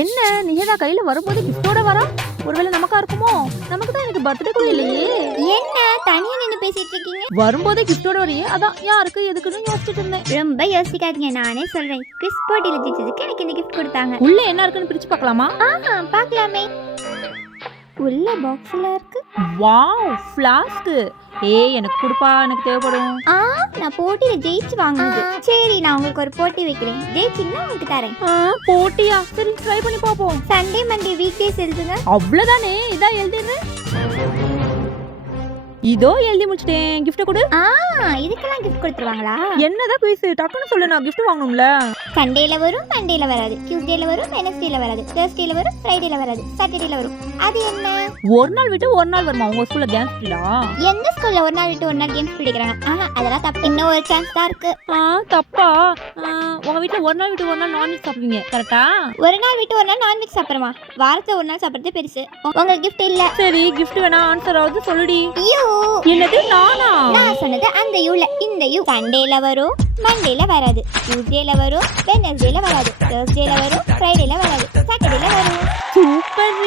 என்ன நிஷா கையில வரும்போது கிஃப்டோட வரா? ஒருவேளை நமக்கா இருக்குமோ? நமக்கு தான் எனக்கு பர்த்டே கூட இல்லையே. என்ன தனியா நின்னு பேசிட்டு இருக்கீங்க? வரும்போதே கிஃப்டோட வரையே, அதான் யாருக்கு எதுக்குன்னு யோசிச்சுட்டு இருந்தேன். ரொம்ப யோசிக்காதீங்க, நானே சொல்றேன். குவிஸ் போட்டியில ஜெயிச்சதுக்கு எனக்கு இந்த கிஃப்ட் கொடுத்தாங்க. உள்ள என்ன இருக்குன்னு பிரிச்சு பார்க்கலாமா? பார்க்கலாமே. உள்ள பாக்ஸ்ல இருக்கு. Wow, flask. எனக்கு கொடுப்பா, எனக்கு தேவைப்படும். நான் போட்டியில ஜெயிச்சு வாங்குனது. சரி, நான் உங்களுக்கு ஒரு போட்டி வைக்கிறேன். ஜெயிச்சிங்கன்னா உங்களுக்கு தரேன். போட்டியா? சரி, ட்ரை பண்ணி பாப்போம். சண்டே மண்டே வீக் டேஸ் எழுதுங்க. அவ்வளவுதானே, இதான் எழுதிரு. இதோ எழுதி முடிச்சிட்டேன். கிஃப்ட் கொடு. இதுக்கெல்லாம் கிஃப்ட் கொடுத்துருவாங்களா? என்னதான் குயிஸ், டக்குன்னு சொல்லு, நான் கிஃப்ட் வாங்கணும்ல. சண்டேல வரும், மண்டேல வராது, டியூஸ்டேல வரும், வெனஸ்டேல வராது, தேர்ஸ்டேல வரும், ஃப்ரைடேல வராது, சாட்டர்டேல வரும். அது என்ன? ஒரு நாள் விட்டு ஒரு நாள் வருமா உங்க ஸ்கூல்ல கேம்ஸ் பீரியடா? எந்த ஸ்கூல்ல ஒரு நாள் விட்டு ஒரு நாள் கேம்ஸ் பிடிக்கிறாங்க? அதெல்லாம் தப்பு. இன்னும் ஒரு சான்ஸ் தான் இருக்கு. தப்பா? உங்க வீட்ல ஒரு நாள் விட்டு ஒரு நாள் நான்வெஜ் சாப்பிடுவீங்க, கரெக்டா? ஒரு நாள் விட்டு ஒரு நாள் நான்வெஜ் சாப்பிடுறமா? வாரத்துல ஒரு நாள் சாப்பிடுறது பெருசு. உங்களுக்கு கிஃப்ட் இல்ல. சரி, கிஃப்ட் வேணா, ஆன்சர் ஆவது சொல்லுடி. யூ. என்னது நானா? நான் சொன்னது அந்த யூல இந்த யூ. சண்டேல வரும், மண்டேல வராது, டியூஸ்டேல வரும், வெனஸ்டேல வராது, தேர்ஸ்டேல வரும், ஃப்ரைடேல வராது, சாட்டர்டேல வரும். சூப்பர்.